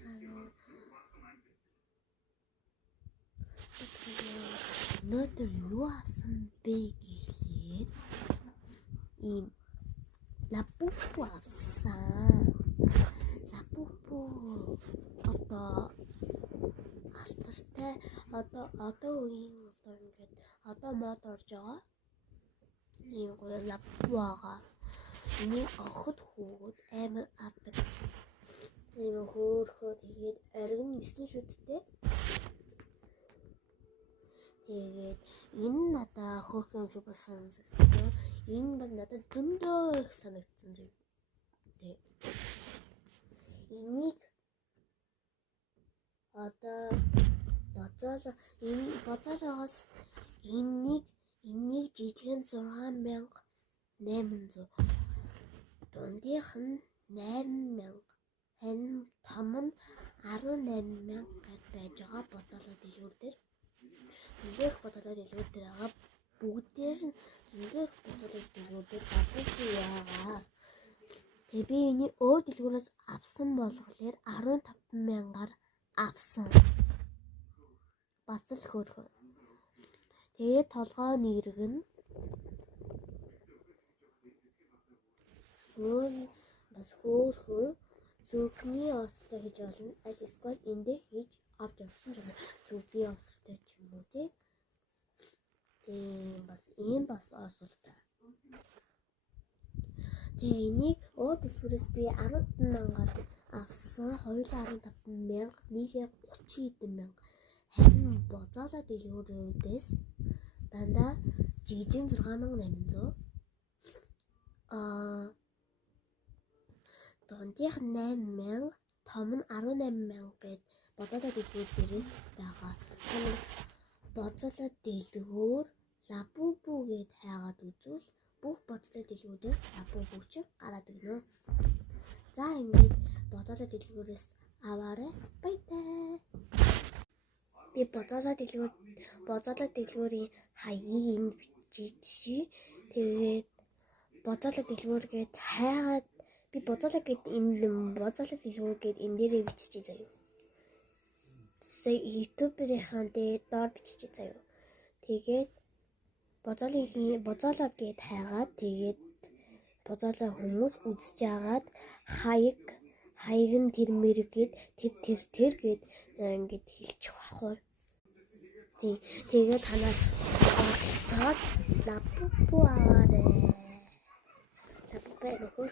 Санаа. Өнөөдөр юу авсан бэ гэхлээр ийм лапупу авсан. Лапупу одоо алтартай одоо үеийн мотор ингээд одоо мод орж байгаа. Ийм гоё лапупу байгаа. Энийг охид хөвгүүд амар авдаг. Ийм хөөхөө тэгээд ариг нь 9 шүттэй. Тэгээд энэ надаа хөөхөө юм шиг санагдсан. Энэ бол надад зөндөө их санагдсан зүйл. Тэг. Энийг одоо боцоолоос энийг жижигэн 6800 дундийнх нь 8000 харин том нь 18000 гэж байж байгаа боцоолоо дэлгүүр дээр. Зөндөх боцоолоо дэлгүүр дээр байгаа бүгдээр нь зөндөх боцоолоо дэлгүүр дээр лапупу байгаа. Тэгээ би энийг өөр дэлгүүрээс авсан болохоор 15000-аар авсан. Бас л хөөрхөн. Тэгээд толгойн нэрэг нь бас хөөрхөн зүгний остой хийж болно. Аль эсвэл эндээ хийж авч явсан юм. Зүгний остой ч юм уу тий. Тийм бас ийм бас остой. Тэгээ энийг өөр дэлгүүрээс би 15000-аар авсан. 215,000 нийлээ 30,000. Харин боцоолоо дэлгүүрээс дандаа жижиг 6800 дундийнх 8000 том нь 18000 гэд боцоолоо дэлгүүр дээрээс байгаа. Боцоолоо дэлгүүр лапупу гэд хайгаад үзвэл бүх боцоолоо дэлгүүрээр лапупу ч гараад игнэ. За ингээд боцоолоо дэлгүүрээс аваарай. Баяртай. Би боцоолоо дэлгүүрийн хаягийг энд бичиж. Тэгээд боцоолоо дэлгүүр гэд хайгаад би боцоолоо дэлгүүр гэд энэ дээрээ бичиж заяа. YouTube-ийн доор бичиж заяа. Тэгээд боцоолоо гэд хайгаад тэгээд боцоолоо хүмүүс үзэж агаад хаяг нь тэр мэрэг гэд тэр гэд ингээд хэлчих واخгүй. Тэгээд танаас цаад лапупу аваарэ. Лапупу нөхөр